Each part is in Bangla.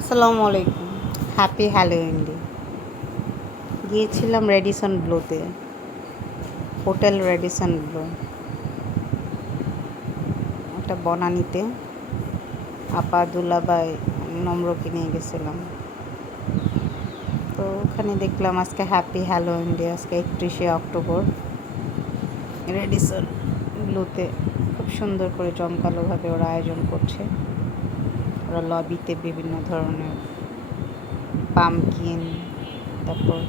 আসসালামু আলাইকুম। Happy Halloween day. গিয়েছিলাম রেডিসন ব্লুতে, হোটেল রেডিসন ব্লু, ওটা বনানীতে। আপা দুলাভাই নম্রকে নিয়ে গেছিলাম। তো ওখানে দেখলাম আজকে হ্যাপি হ্যালোউইন ডে, আজকে 31শে অক্টোবর। রেডিসন ব্লুতে খুব সুন্দর করে জমকালোভাবে ওরা আয়োজন করছে। ওরা লবিতে বিভিন্ন ধরনের পামকিন, তারপর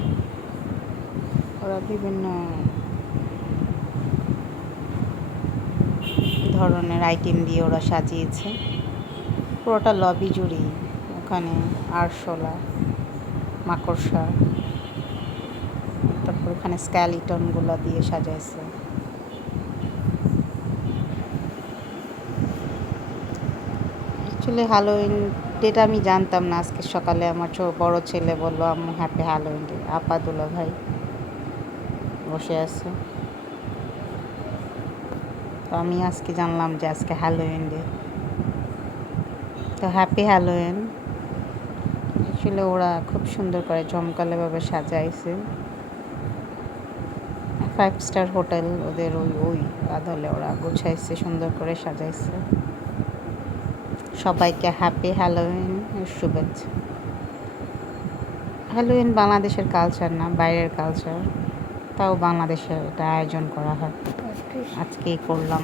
ওরা বিভিন্ন ধরনের আইটেম দিয়ে ওরা সাজিয়েছে পুরোটা লবি জুড়েই। ওখানে আরশোলা, মাকড়সা, তারপর ওখানে স্ক্যালিটনগুলো দিয়ে সাজাইছে। অ্যাকচুয়ালি হ্যালোউইন ডেটা আমি জানতাম না। আজকে সকালে আমার বড় ছেলে বললো, আম্মু হ্যাপি হ্যালোউইন ডে। আপা দুলাভাই বসে আছে, তো আমি আজকে জানলাম যে আজকে হ্যালোউইন ডে। তো হ্যাপি হ্যালোউইন। আসলে ওরা খুব সুন্দর করে জমকালোভাবে সাজাইছে। 5 স্টার হোটেল ওদের ওই আদলে ওরা গুছাইছে, সুন্দর করে সাজাইছে। সবাইকে হ্যাপি হ্যালোউইন শুভেচ্ছা। হ্যালোউইন বাংলাদেশের কালচার না, বাইরের কালচার, তাও বাংলাদেশে এটা আয়োজন করা হয়। আজকেই করলাম।